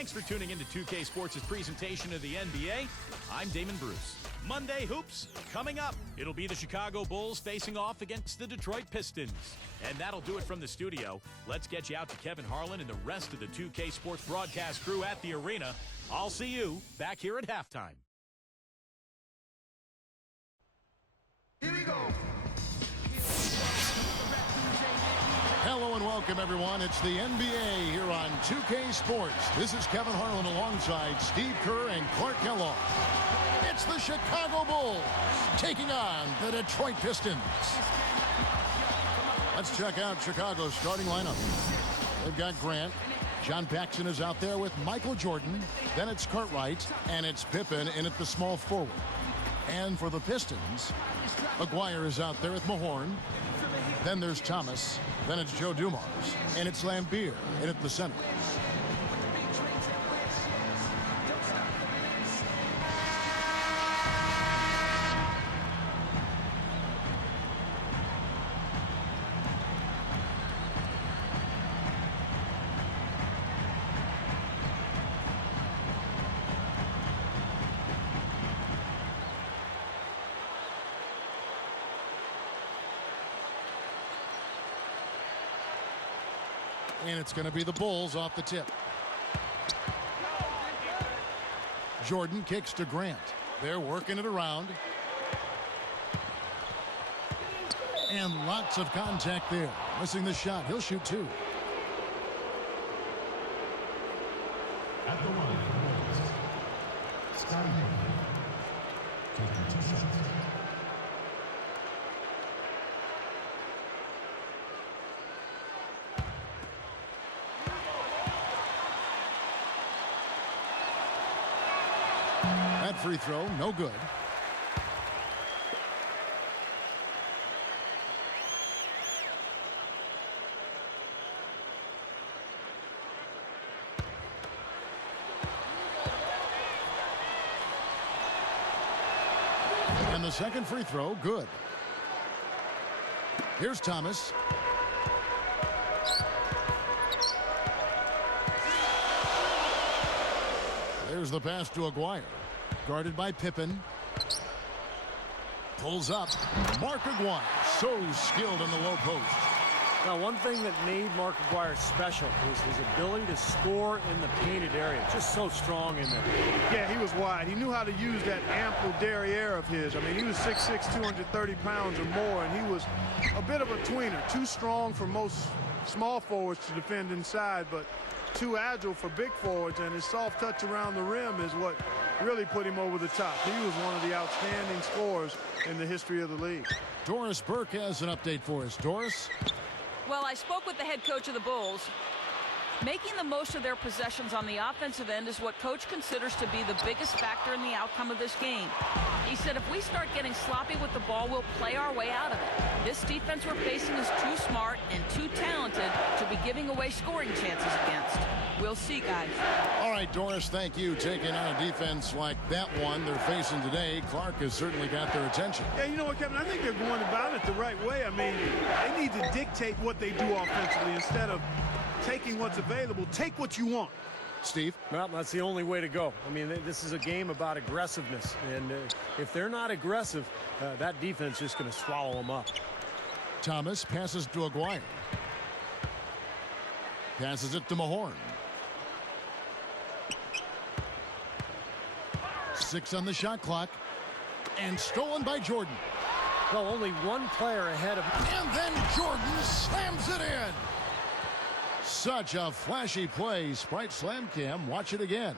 Thanks for tuning in to 2K Sports' presentation of the NBA. I'm Damon Bruce. Monday Hoops coming up. It'll be the Chicago Bulls facing off against the Detroit Pistons. And that'll do it from the studio. Let's get you out to Kevin Harlan and the rest of the 2K Sports broadcast crew at the arena. I'll see you back here at halftime. Here we go. Hello and welcome, everyone. It's the NBA here on 2K Sports. This is Kevin Harlan alongside Steve Kerr and Clark Kellogg. It's the Chicago Bulls taking on the Detroit Pistons. Let's check out Chicago's starting lineup. They've got Grant. John Paxson is out there with Michael Jordan. Then it's Cartwright, and it's Pippen in at the small forward. And for the Pistons, Aguirre is out there with Mahorn. Then there's Thomas. Then it's Joe Dumars. And it's Lambeer in at the center. And it's going to be the Bulls off the tip. Jordan kicks to Grant. They're working it around. And lots of contact there. Missing the shot. He'll shoot two. At the line, Scotty taking 2 shots. That free throw, no good. And the second free throw, good. Here's Thomas. There's the pass to Aguirre. Guarded by Pippen. Pulls up. Mark Aguirre, so skilled in the low post. Now, one thing that made Mark Aguirre special was his ability to score in the painted area. Just so strong in there. Yeah, he was wide. He knew how to use that ample derriere of his. I mean, he was 6'6", 230 pounds or more, and he was a bit of a tweener. Too strong for most small forwards to defend inside, but too agile for big forwards, and his soft touch around the rim is what really put him over the top. He was one of the outstanding scorers in the history of the league. Doris Burke has an update for us. Doris? Well, I spoke with the head coach of the Bulls. Making the most of their possessions on the offensive end is what coach considers to be the biggest factor in the outcome of this game. He said if we start getting sloppy with the ball, we'll play our way out of it. This defense we're facing is too smart and too talented to be giving away scoring chances against. We'll see, guys. All right, Doris, thank you. Taking on a defense like that one they're facing today, Clark has certainly got their attention. Yeah, you know what, Kevin? I think they're going about it the right way. I mean, they need to dictate what they do offensively instead of taking what's available. Take what you want. Steve? Well, that's the only way to go. I mean, this is a game about aggressiveness. And if they're not aggressive, that defense is just going to swallow them up. Thomas passes to Aguirre. Passes it to Mahorn. 6 on the shot clock. And stolen by Jordan. Well, only one player ahead of him. And then Jordan slams it in. Such a flashy play. Sprite Slam Cam. Watch it again.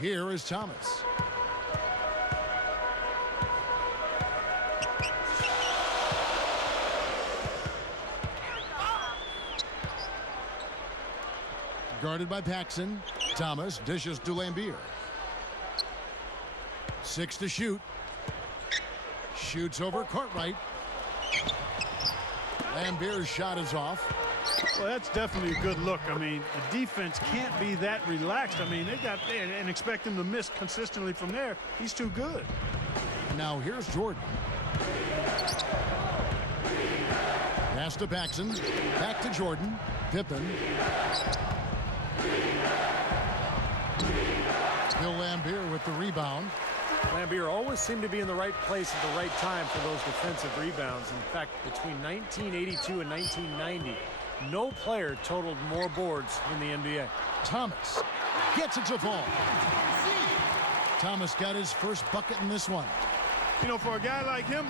Here is Thomas. Guarded by Paxson. Thomas dishes to Lambeer. 6 to shoot. Shoots over Cartwright. Lambeer's shot is off. Well, that's definitely a good look. I mean, the defense can't be that relaxed. I mean, they got there and expect him to miss consistently from there. He's too good. Now here's Jordan. to Paxson. Back to Jordan. Pippen. Bill Laimbeer with the rebound. Laimbeer always seemed to be in the right place at the right time for those defensive rebounds. In fact, between 1982 and 1990, no player totaled more boards in the NBA. Thomas gets it to fall. Thomas got his first bucket in this one. You know, for a guy like him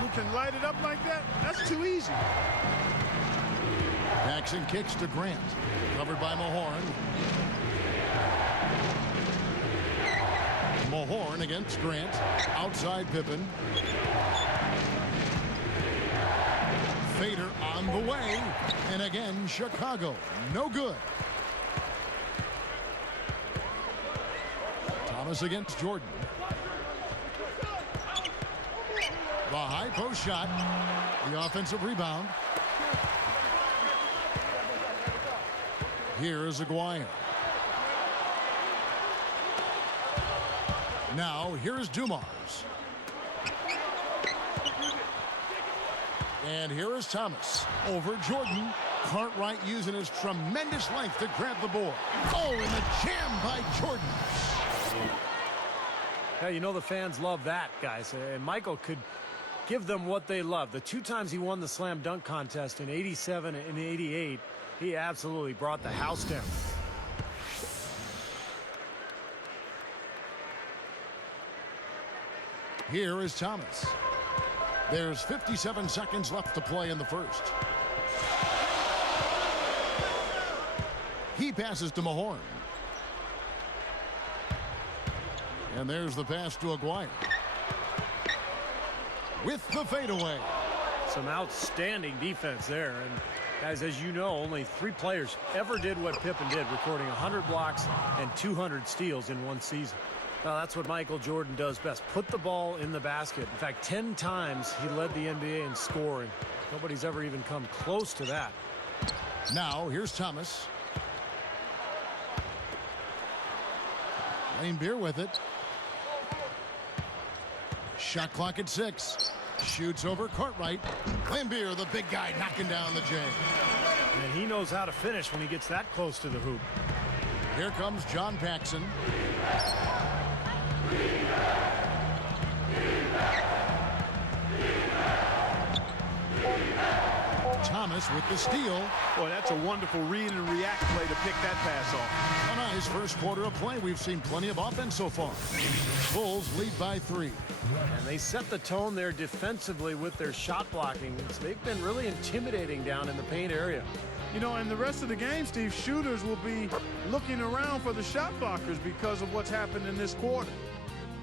who can light it up like that, that's too easy. Paxson kicks to Grant. Covered by Mahorn. Mahorn against Grant. Outside Pippen. Fader on the way. And again, Chicago. No good. Thomas against Jordan. The high post shot. The offensive rebound. Here is Aguirre. Now, here is Dumars. And here is Thomas. Over Jordan. Cartwright using his tremendous length to grab the board. Oh, and the jam by Jordan. Yeah, you know the fans love that, guys. And Michael could give them what they love. The 2 times he won the slam dunk contest in '87 and '88, he absolutely brought the house down. Here is Thomas. There's 57 seconds left to play in the first. He passes to Mahorn. And there's the pass to Aguirre. With the fadeaway. Some outstanding defense there. And guys, as you know, only 3 players ever did what Pippen did, recording 100 blocks and 200 steals in one season. Well, that's what Michael Jordan does best. Put the ball in the basket. In fact, 10 times he led the NBA in scoring. Nobody's ever even come close to that. Now, here's Thomas. Laimbeer with it. Shot clock at 6. Shoots over Cartwright. Laimbeer, the big guy, knocking down the J. And he knows how to finish when he gets that close to the hoop. Here comes John Paxson. Thomas with the steal. Boy, that's a wonderful read and react play to pick that pass off. A nice first quarter of play. We've seen plenty of offense so far. Bulls lead by 3. And they set the tone there defensively with their shot blocking. So they've been really intimidating down in the paint area. You know, and the rest of the game, Steve, shooters will be looking around for the shot blockers because of what's happened in this quarter.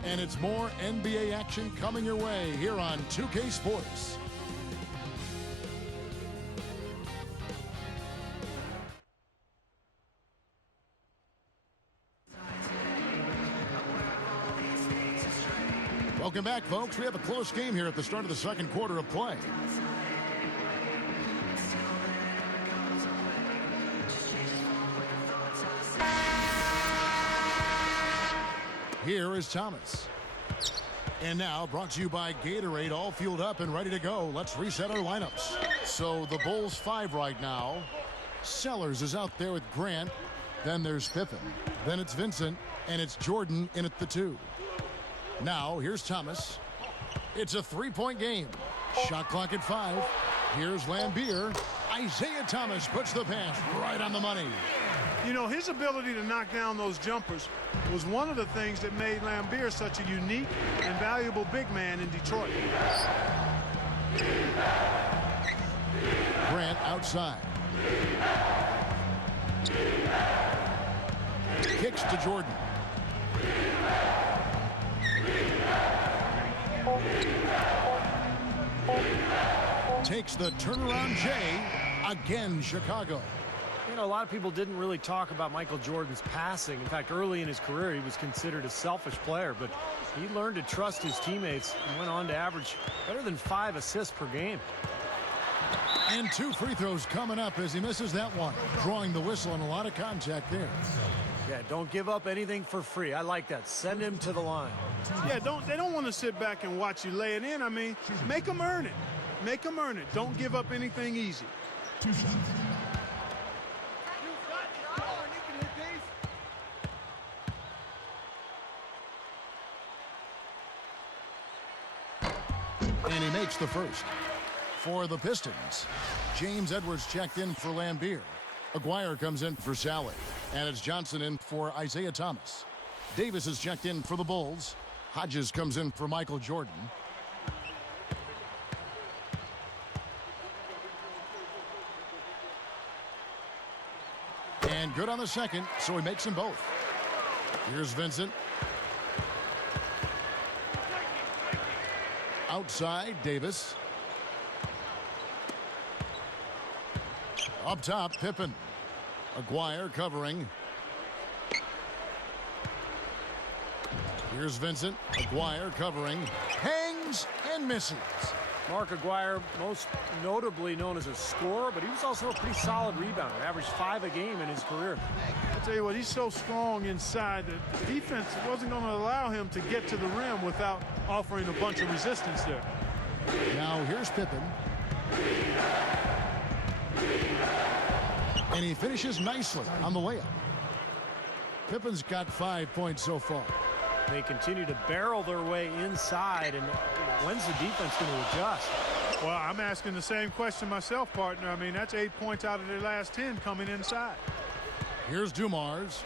And it's more NBA action coming your way here on 2K Sports. Welcome back, folks. We have a close game here at the start of the second quarter of play. Here is Thomas. And now, brought to you by Gatorade, all fueled up and ready to go. Let's reset our lineups. So the Bulls 5 right now. Sellers is out there with Grant. Then there's Pippen. Then it's Vincent. And it's Jordan in at the 2. Now, here's Thomas. It's a 3-point game. Shot clock at 5. Here's Laimbeer. Isaiah Thomas puts the pass right on the money. You know, his ability to knock down those jumpers was one of the things that made Laimbeer such a unique and valuable big man in Detroit. Grant outside. Kicks to Jordan. Takes the turnaround J. Again, Chicago. You know, a lot of people didn't really talk about Michael Jordan's passing. In fact, early in his career, he was considered a selfish player, but he learned to trust his teammates and went on to average better than 5 assists per game. And 2 free throws coming up as he misses that one. Drawing the whistle and a lot of contact there. Yeah, don't give up anything for free. I like that. Send him to the line. Yeah, they don't want to sit back and watch you lay it in. I mean, make them earn it. Make them earn it. Don't give up anything easy. 2 shots. And he makes the first. For the Pistons, James Edwards checked in for Lambeer. Aguirre comes in for Sally. And it's Johnson in for Isaiah Thomas. Davis is checked in for the Bulls. Hodges comes in for Michael Jordan. And good on the second, so he makes them both. Here's Vincent. Outside, Davis. Up top, Pippen. Aguirre covering. Here's Vincent. Aguirre covering. Hangs and misses. Mark Aguirre, most notably known as a scorer, but he was also a pretty solid rebounder. Averaged 5 a game in his career. I tell you what, he's so strong inside that the defense wasn't going to allow him to get to the rim without offering a bunch of resistance there. Now here's Pippen. And he finishes nicely on the layup. Pippen's got 5 points so far. They continue to barrel their way inside, and when's the defense going to adjust? Well, I'm asking the same question myself, partner. I mean, that's 8 points out of their last 10 coming inside. Here's Dumars.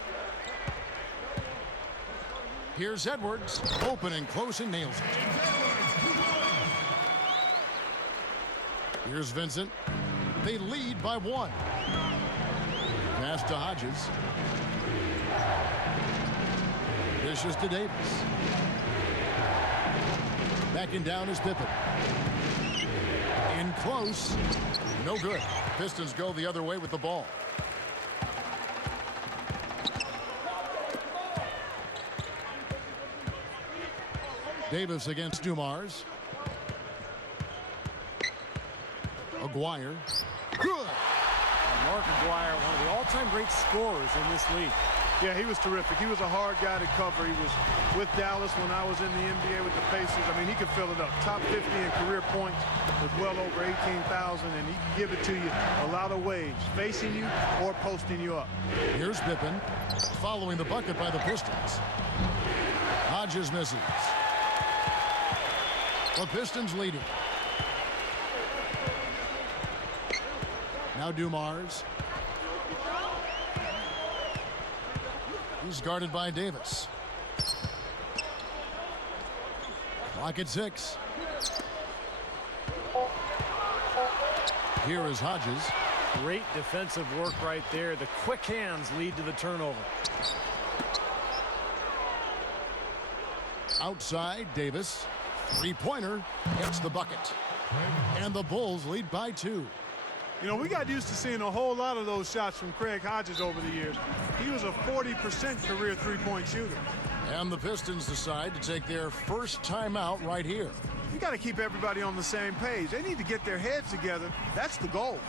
Here's Edwards. Open and close and nails it. Here's Vincent. They lead by 1. Pass to Hodges. Dishes to Davis. Backing down is Pippen. In close. No good. Pistons go the other way with the ball. Davis against Dumars. Aguirre. Good. Mark Aguirre, one of the all-time great scorers in this league. Yeah, he was terrific. He was a hard guy to cover. He was with Dallas when I was in the NBA with the Pacers. I mean, he could fill it up. Top 50 in career points with well over 18,000, and he can give it to you a lot of ways, facing you or posting you up. Here's Pippen, following the bucket by the Pistons. Hodges misses. The Pistons leading. Now Dumars. He's guarded by Davis. Clock at 6. Here is Hodges. Great defensive work right there. The quick hands lead to the turnover. Outside, Davis. Three-pointer hits the bucket. And the Bulls lead by 2. You know, we got used to seeing a whole lot of those shots from Craig Hodges over the years. He was a 40% career three-point shooter. And the Pistons decide to take their first timeout right here. You got to keep everybody on the same page. They need to get their heads together. That's the goal.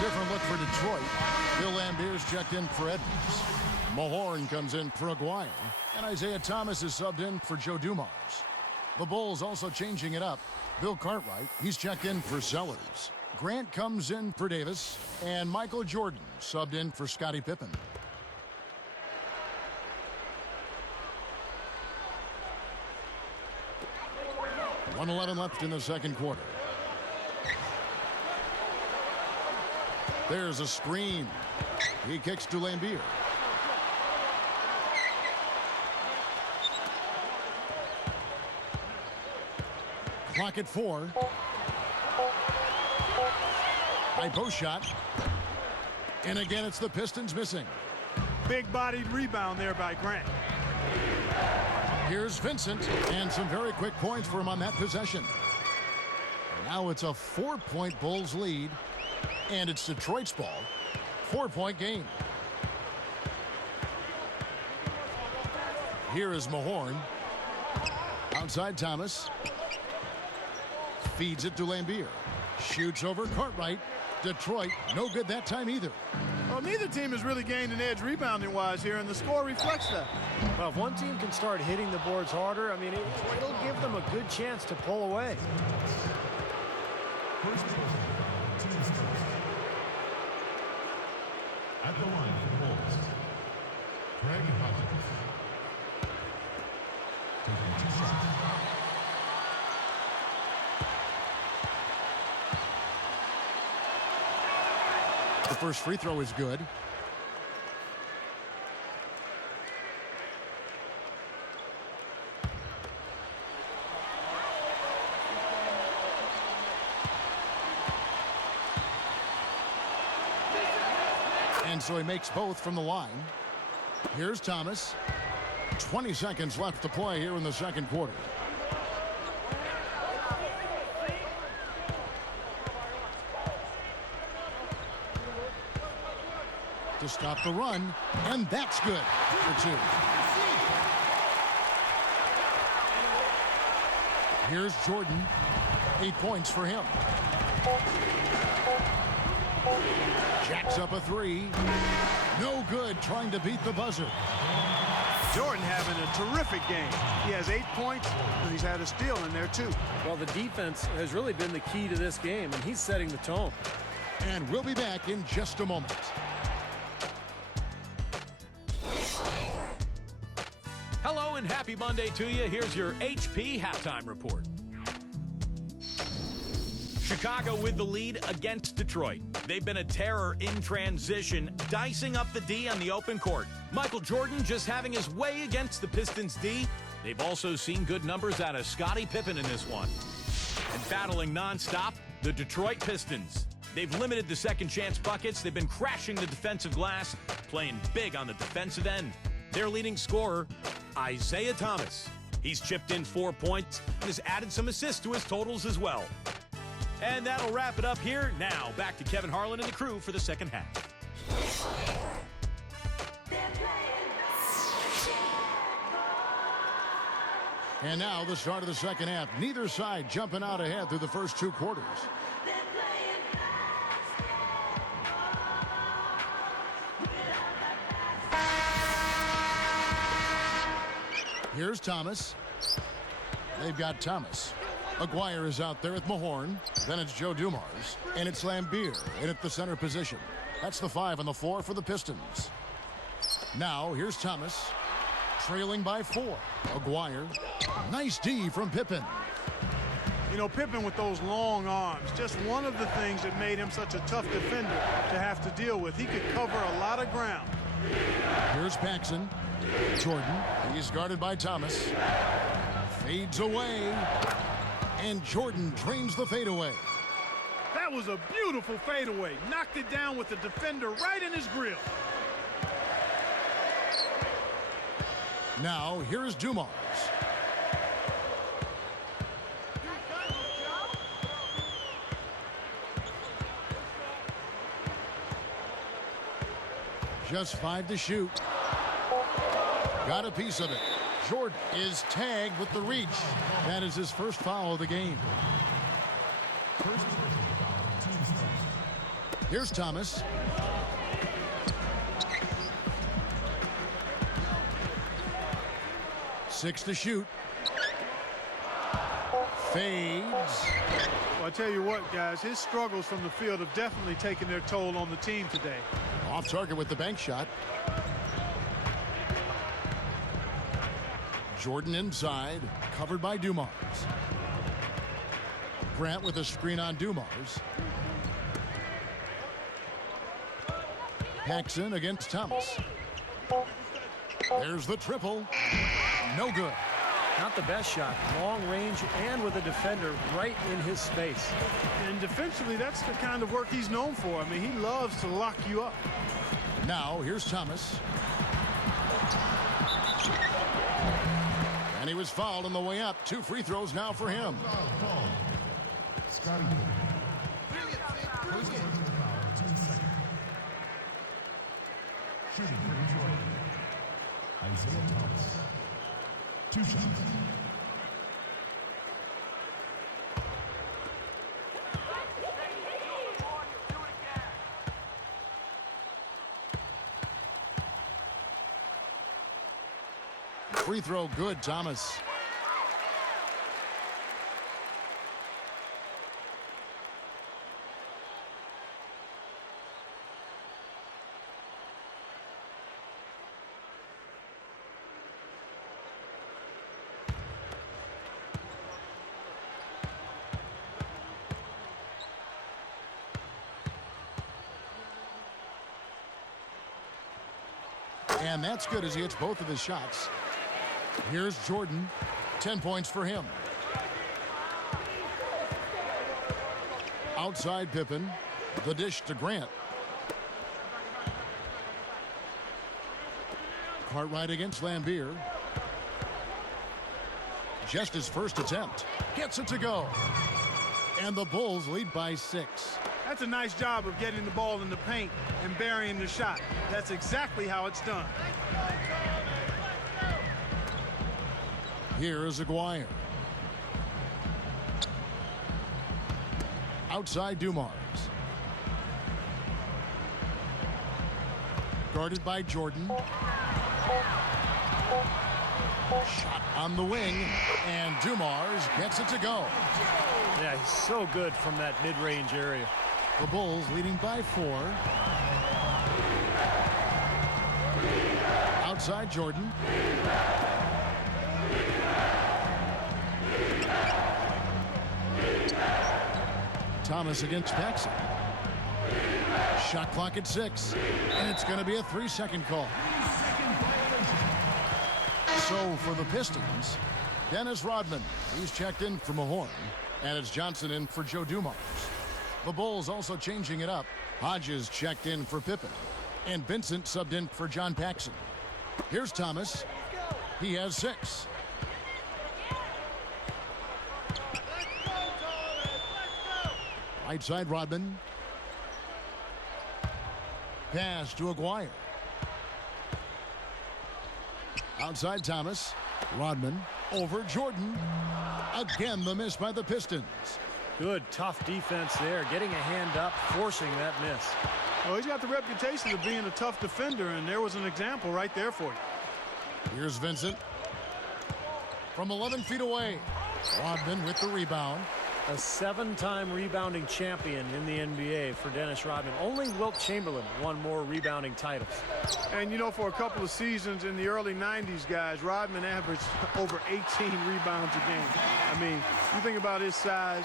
Different look for Detroit. Bill Lambeer's checked in for Edwards. Mahorn comes in for Aguirre. And Isaiah Thomas is subbed in for Joe Dumars. The Bulls also changing it up. Bill Cartwright, he's checked in for Sellers. Grant comes in for Davis. And Michael Jordan subbed in for Scottie Pippen. .111 left in the second quarter. There's a screen. He kicks to Lambier. Clock at 4. High post shot. And again, it's the Pistons missing. Big-bodied rebound there by Grant. Here's Vincent, and some very quick points for him on that possession. Now it's a 4-point Bulls lead, and it's Detroit's ball. 4-point game. Here is Mahorn. Outside Thomas. Feeds it to Lambier. Shoots over Cartwright. Detroit, no good that time either. Well, neither team has really gained an edge rebounding-wise here, and the score reflects that. Well, if one team can start hitting the boards harder, I mean, it'll give them a good chance to pull away. First person, team starts. At the line for the Bulls, Greg Hopkins. Taking 2 shots. The first free throw is good. And so he makes both from the line. Here's Thomas. 20 seconds left to play here in the second quarter. To stop the run, and that's good for 2. Here's Jordan. 8 points for him. Jacks up a 3. No good, trying to beat the buzzer. Jordan having a terrific game. He has 8 points, and he's had a steal in there, too. Well, the defense has really been the key to this game, and he's setting the tone. And we'll be back in just a moment. Hello and happy Monday to you. Here's your HP halftime report. Chicago with the lead against Detroit. They've been a terror in transition, dicing up the D on the open court. Michael Jordan just having his way against the Pistons D. They've also seen good numbers out of Scottie Pippen in this one. And battling nonstop, the Detroit Pistons. They've limited the second chance buckets. They've been crashing the defensive glass, playing big on the defensive end. Their leading scorer, Isaiah Thomas. He's chipped in 4 points and has added some assists to his totals as well. And that'll wrap it up here. Now, back to Kevin Harlan and the crew for the second half. And now the start of the second half. Neither side jumping out ahead through the first 2 quarters. Here's Thomas. They've got Thomas. Aguirre is out there with Mahorn. Then it's Joe Dumars. And it's Lambier in at the center position. That's the 5 on the floor for the Pistons. Now, here's Thomas. Trailing by 4. Aguirre. Nice D from Pippen. You know, Pippen with those long arms, just one of the things that made him such a tough defender to have to deal with. He could cover a lot of ground. Here's Paxson. Jordan. He's guarded by Thomas. Fades away. And Jordan trains the fadeaway. That was a beautiful fadeaway. Knocked it down with the defender right in his grill. Now, here is Dumars. Just 5 to shoot. Got a piece of it. Jordan is tagged with the reach. That is his first foul of the game. First person, team starts. Here's Thomas. Six to shoot. Fades. Well, I tell you what, guys, his struggles from the field have definitely taken their toll on the team today. Off target with the bank shot. Jordan inside, covered by Dumars. Grant with a screen on Dumars. Paxson against Thomas. There's the triple. No good. Not the best shot. Long range and with a defender right in his space. And defensively, that's the kind of work he's known for. I mean, he loves to lock you up. Now, here's Thomas. And he was fouled on the way up. 2 free throws now for him. Scotty. First personal foul, 2 seconds. Shooting for Detroit. Isaiah Thomas. 2 shots. Free throw good, Thomas. And that's good as he hits both of his shots. Here's Jordan. 10 points for him. Outside Pippen. The dish to Grant. Cartwright against Lambier. Just his first attempt. Gets it to go. And the Bulls lead by 6. That's a nice job of getting the ball in the paint and burying the shot. That's exactly how it's done. Here is Aguirre. Outside Dumars. Guarded by Jordan. Shot on the wing. And Dumars gets it to go. Yeah, he's so good from that mid-range area. The Bulls leading by 4. Outside Jordan. Thomas against Paxson. Shot clock at 6. And it's going to be a 3-second call. So for the Pistons, Dennis Rodman. He's checked in for Mahorn. And it's Johnson in for Joe Dumars. The Bulls also changing it up. Hodges checked in for Pippen. And Vincent subbed in for John Paxson. Here's Thomas. He has 6. Right side Rodman. Pass to Aguirre. Outside Thomas. Rodman over Jordan. Again the miss by the Pistons. Good, tough defense there. Getting a hand up, forcing that miss. Well, he's got the reputation of being a tough defender, and there was an example right there for you. Here's Vincent. From 11 feet away. Rodman with the rebound. A 7-time rebounding champion in the NBA for Dennis Rodman. Only Wilt Chamberlain won more rebounding titles. And, you know, for a couple of seasons in the early 90s, guys, Rodman averaged over 18 rebounds a game. I mean, you think about his size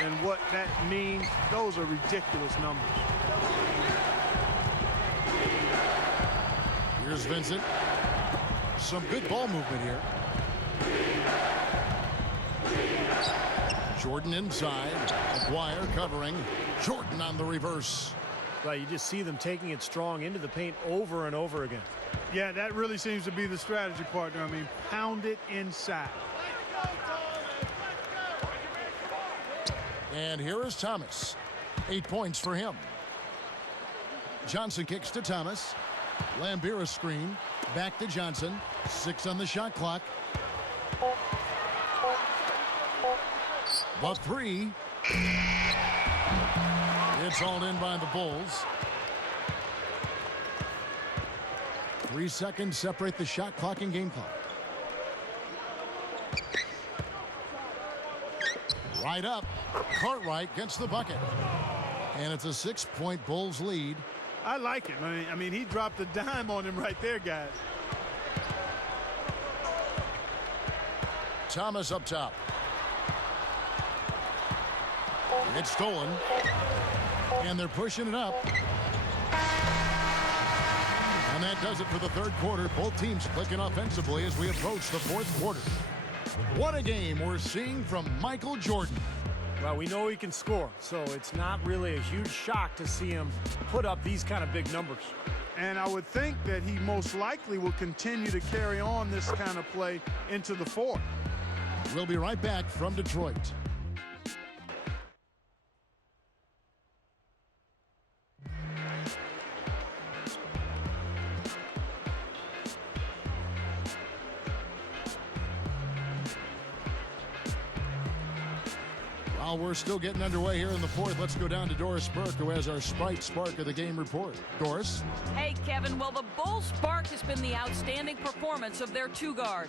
and what that means, those are ridiculous numbers. Here's Vincent. Some good ball movement here. Jordan inside. Aguirre covering. Jordan on the reverse. Right, you just see them taking it strong into the paint over and over again. Yeah, that really seems to be the strategy, partner. I mean, pound it inside. And here is Thomas. 8 points for him. Johnson kicks to Thomas. Lambier screen. Back to Johnson. 6 on the shot clock. The 3. It's hauled in by the Bulls. 3 seconds separate the shot clock and game clock. Right up. Cartwright gets the bucket. And it's a 6-point Bulls lead. I like it. I mean, he dropped a dime on him right there, guys. Thomas up top. It's stolen. And they're pushing it up. And that does it for the third quarter. Both teams clicking offensively as we approach the fourth quarter. What a game we're seeing from Michael Jordan. Well, we know he can score, so it's not really a huge shock to see him put up these kind of big numbers. And I would think that he most likely will continue to carry on this kind of play into the fourth. We'll be right back from Detroit. While we're still getting underway here in the fourth, let's go down to Doris Burke, who has our Sprite Spark of the Game report. Doris? Hey, Kevin. Well, the Bulls' spark has been the outstanding performance of their two-guard.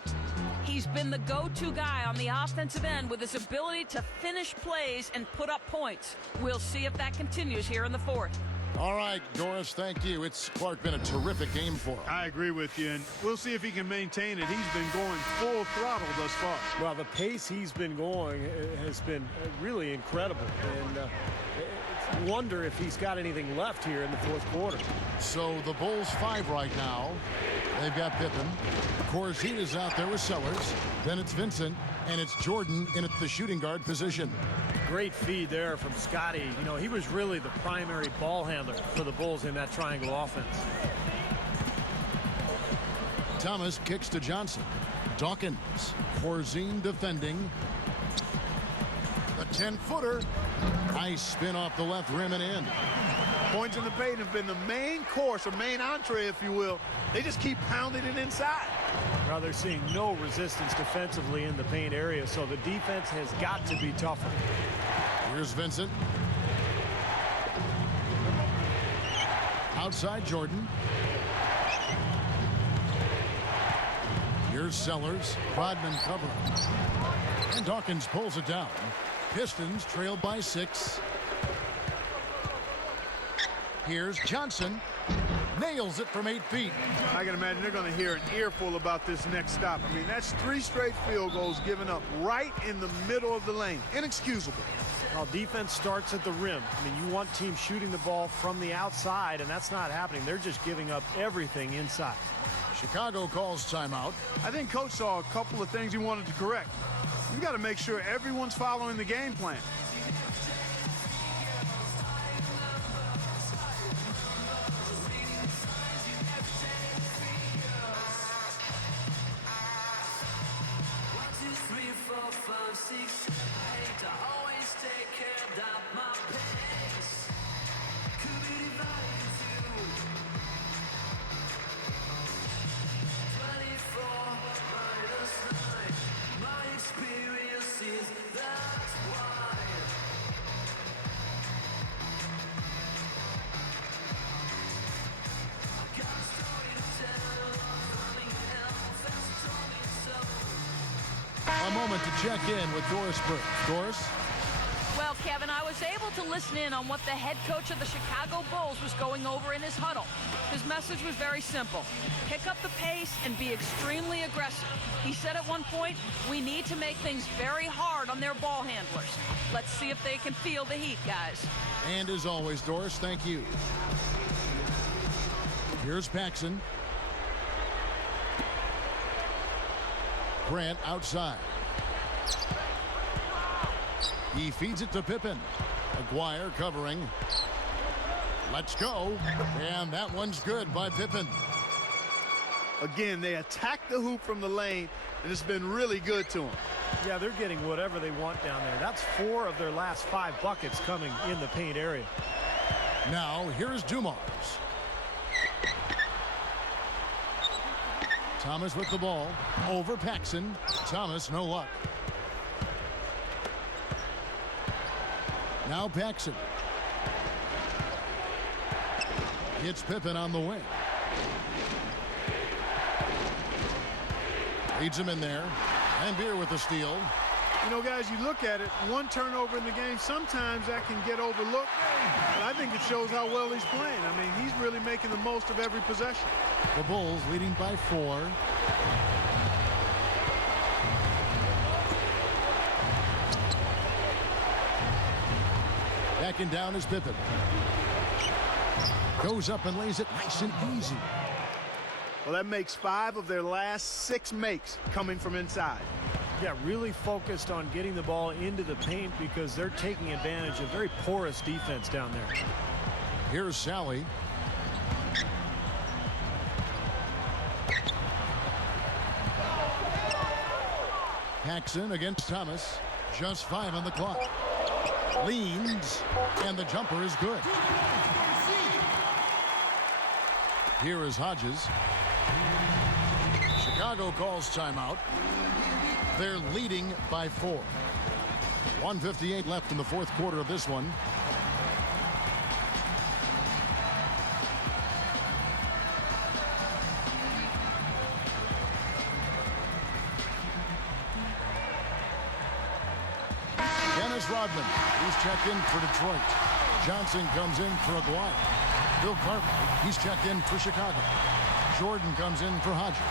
He's been the go-to guy on the offensive end with his ability to finish plays and put up points. We'll see if that continues here in the fourth. All right, Doris, thank you. It's Clark been a terrific game for him. I agree with you, and we'll see if he can maintain it. He's been going full throttle thus far. Well, the pace he's been going has been really incredible, and it's wonder if he's got anything left here in the fourth quarter. So the Bulls 5 right now. They've got Pippen. Corzine is out there with Sellers. Then it's Vincent, and it's Jordan in at the shooting guard position. Great feed there from Scotty. You know, he was really the primary ball handler for the Bulls in that triangle offense. Thomas kicks to Johnson. Dawkins. Corzine defending. The 10-footer. Nice spin off the left rim and in. Points in the paint have been the main course, or main entree, if you will. They just keep pounding it inside. Well, they're seeing no resistance defensively in the paint area, so the defense has got to be tougher. Here's Vincent. Outside Jordan. Here's Sellers. Rodman covering. And Dawkins pulls it down. Pistons trailed by 6. Here's Johnson. Nails it from 8 feet. I can imagine they're going to hear an earful about this next stop. I mean, that's 3 straight field goals given up right in the middle of the lane. Inexcusable. Well, defense starts at the rim. I mean, you want teams shooting the ball from the outside, and that's not happening. They're just giving up everything inside. Chicago calls timeout. I think Coach saw a couple of things he wanted to correct. You got to make sure everyone's following the game plan. A moment to check in with Doris Burke. Doris? Well, Kevin, I was able to listen in on what the head coach of the Chicago Bulls was going over in his huddle. His message was very simple. Pick up the pace and be extremely aggressive. He said at one point, we need to make things very hard on their ball handlers. Let's see if they can feel the heat, guys. And as always, Doris, thank you. Here's Paxson. Grant outside. He feeds it to Pippen. Aguirre covering. Let's go. And that one's good by Pippen. Again, they attack the hoop from the lane, and it's been really good to them. Yeah, they're getting whatever they want down there. That's 4 of their last 5 buckets coming in the paint area. Now, here's Dumars. Thomas with the ball. Over Paxson. Thomas, no luck. Now Paxson. It's Pippen on the wing. Leads him in there. And Beer with the steal. You know, guys, you look at it, one turnover in the game, sometimes that can get overlooked. But I think it shows how well he's playing. I mean, he's really making the most of every possession. The Bulls leading by 4. Backing down is Pippen. Goes up and lays it nice and easy. Well, that makes 5 of their last 6 makes coming from inside. Yeah, really focused on getting the ball into the paint because they're taking advantage of very porous defense down there. Here's Sally. Paxson against Thomas. Just 5 on the clock. Leans, and the jumper is good. Here is Hodges. Chicago calls timeout. They're leading by 4. 1:58 left in the fourth quarter of this one. Rodman, he's checked in for Detroit. Johnson comes in for Aguirre. Bill Cartwright, he's checked in for Chicago. Jordan comes in for Hodges.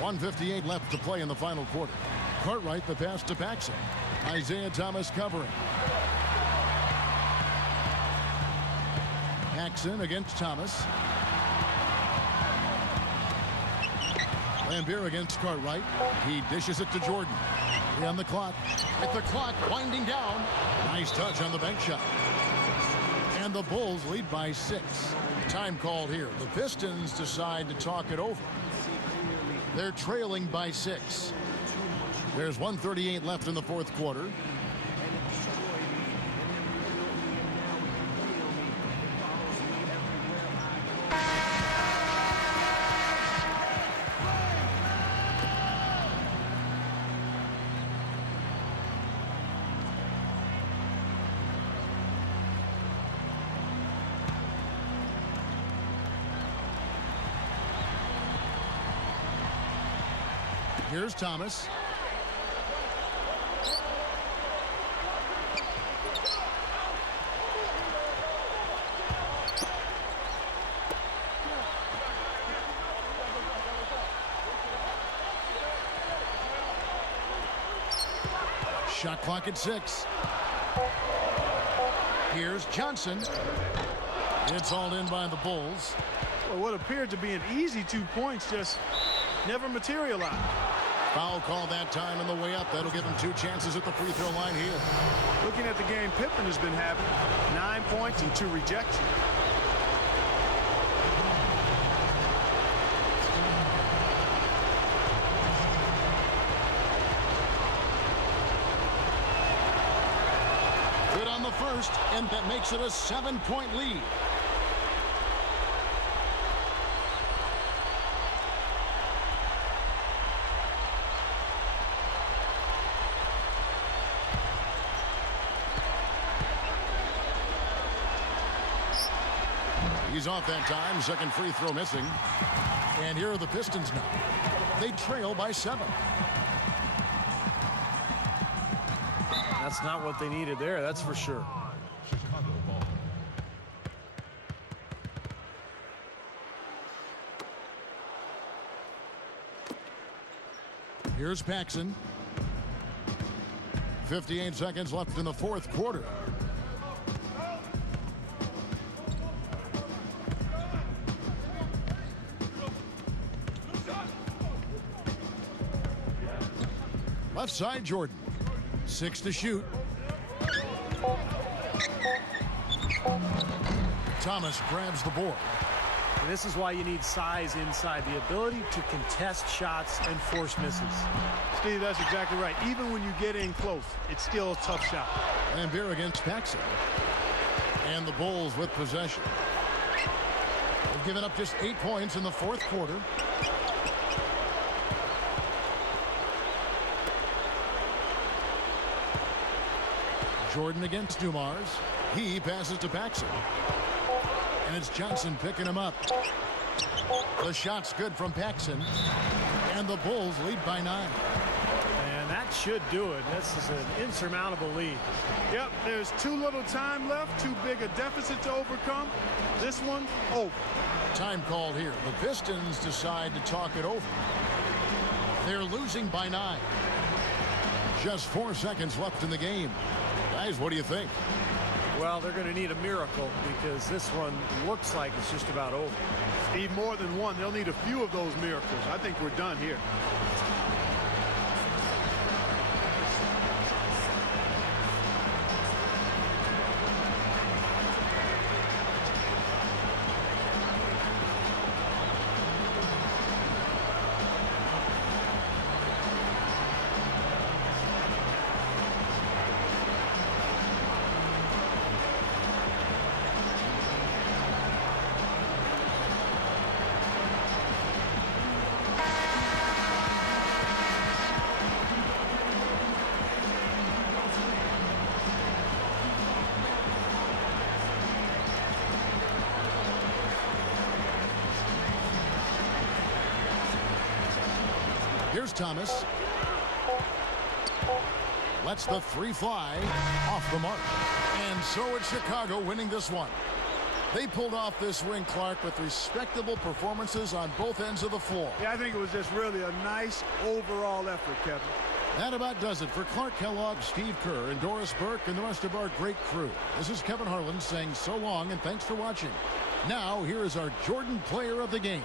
.158 left to play in the final quarter. Cartwright the pass to Paxson. Isaiah Thomas covering. Paxson against Thomas. Lambeer against Cartwright. He dishes it to Jordan. 3 on the clock. At the clock winding down. Nice touch on the bank shot. And the Bulls lead by 6. Time called here. The Pistons decide to talk it over. They're trailing by 6. There's 1:38 left in the fourth quarter. Here's Thomas. Shot clock at 6. Here's Johnson. It's all in by the Bulls. Well, what appeared to be an easy 2 points just never materialized. Foul call that time on the way up. That'll give him 2 chances at the free throw line here. Looking at the game Pippen has been having, 9 points and 2 rejections. Good on the first, and that makes it a 7-point lead. He's off that time. Second free throw missing. And here are the Pistons now. They trail by 7. That's not what they needed there, that's for sure. Chicago ball. Here's Paxson. 58 seconds left in the fourth quarter. Left side, Jordan. 6 to shoot. Thomas grabs the board. And this is why you need size inside, the ability to contest shots and force misses. Steve, that's exactly right. Even when you get in close, it's still a tough shot. Lambeer against Paxson. And the Bulls with possession. They've given up just 8 points in the fourth quarter. Jordan against Dumars. He passes to Paxson. And it's Johnson picking him up. The shot's good from Paxson. And the Bulls lead by 9. And that should do it. This is an insurmountable lead. Yep, there's too little time left, too big a deficit to overcome. This one, over. Time called here. The Pistons decide to talk it over. They're losing by 9. Just 4 seconds left in the game. Guys, what do you think? Well, they're going to need a miracle because this one looks like it's just about over. Need more than one. They'll need a few of those miracles. I think we're done here. Here's Thomas. Lets the three fly off the mark. And so it's Chicago winning this one. They pulled off this win, Clark, with respectable performances on both ends of the floor. Yeah, I think it was just really a nice overall effort, Kevin. That about does it for Clark Kellogg, Steve Kerr, and Doris Burke, and the rest of our great crew. This is Kevin Harlan saying so long and thanks for watching. Now, here is our Jordan Player of the Game.